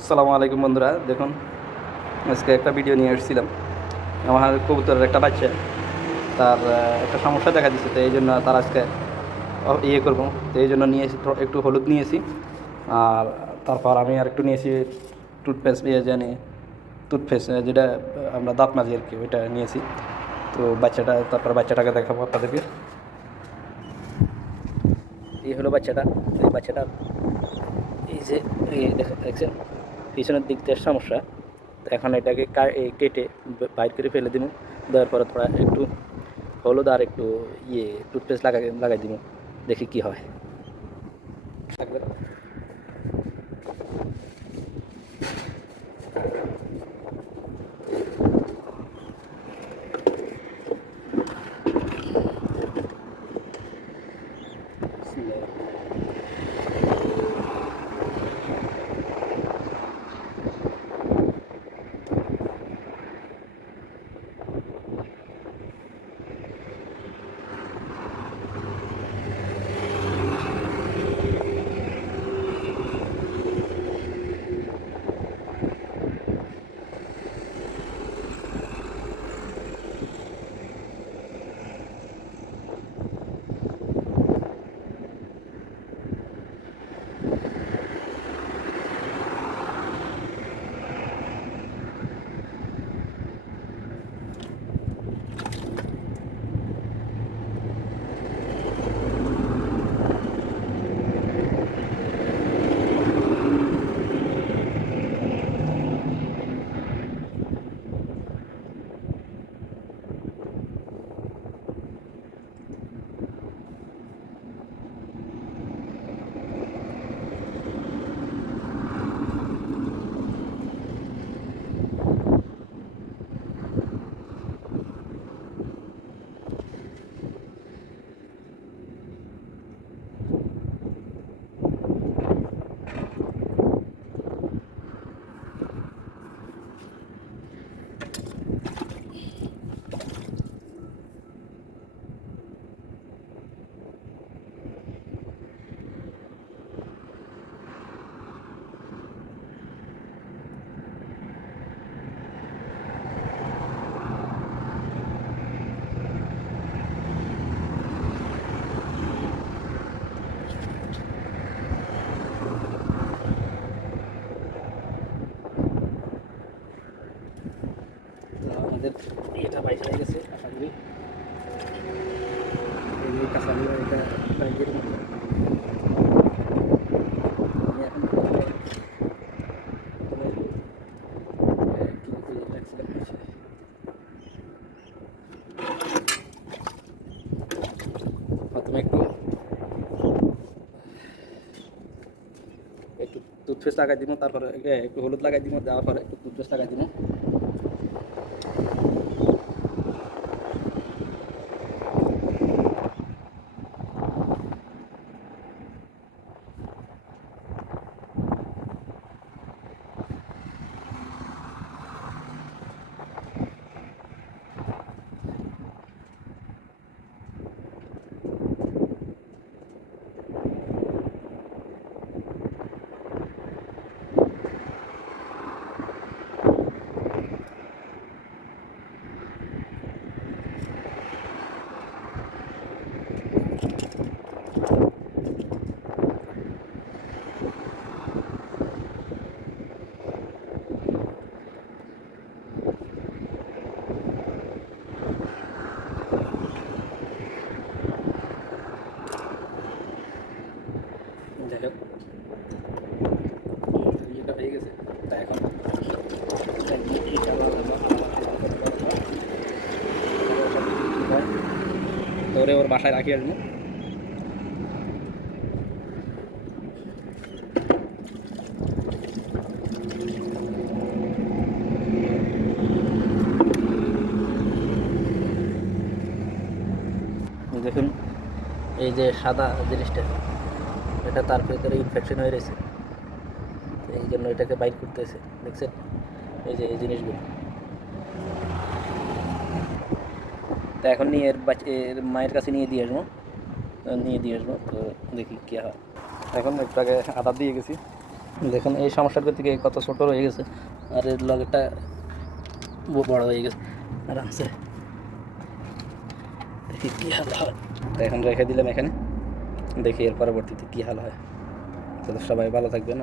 আসসালামু আলাইকুম বন্ধুরা, দেখুন আজকে একটা ভিডিও নিয়ে এসেছিলাম। আমার কবুতরের একটা বাচ্চা, তার একটা সমস্যা দেখা দিচ্ছে, তো এই জন্য তার আজকে ইয়ে করবো। তো এই জন্য নিয়েছি একটু হলুদ নিয়েছি, আর তারপর আমি আর একটু নিয়েছি টুথপেস্ট, জানি টুথপেস্ট যেটা আমরা দাঁত মাজি আর কি, ওইটা নিয়েছি। তো তারপর বাচ্চাটাকে দেখাবো আপনাদেরকে। এই হলো বাচ্চাটা। এই বাচ্চাটা এই যে দেখছেন পিছনের দিক দিয়ে সমস্যা। তো এখন এটাকে কেটে বাইর করে ফেলে দিব। দেওয়ার পরে থোড়া একটু হলুদ আর একটু টুথপেস্ট লাগাই দিব, দেখি কি হয়। তো আমাদের এটা বাইশ হয়ে গেছে, আশা করি এই কাঁচাগুলো এটা বাইকের মতো। আমি এখন প্রথমে একটু একটু টুথপেস্ট লাগাই দিব, তারপরে একটু হলুদ লাগাই দিব, দেওয়ার পরে একটু টুথপেস্ট লাগাই দিব। যাই হোক, ইয়েটা হয়ে গেছে। তা এখন এটা তোরে ওর বাসায় রাখি আসবো। দেখুন এই যে সাদা জিনিসটা, এটা তার ভেতরে ইনফেকশন হয়ে রয়েছে, এই জন্য এটাকে বাইর করতেছে। দেখছেন এই যে এই জিনিসগুলো। তা এখন নিয়ে এর মায়ের কাছে নিয়ে দিয়ে আসবো, তো দেখি কী হয়। এখন একটু আগে আদা দিয়ে গেছি, দেখুন এই সমস্যাটা থেকে কত ছোট হয়ে গেছে, আর এর লগেরটা বড় হয়ে গেছে আরামসে। দেখি কী হাল হয়। তো এখন রেখে দিলাম এখানে, দেখি এর পরবর্তীতে কী হাল হয়। তো সবাই ভালো থাকবেন।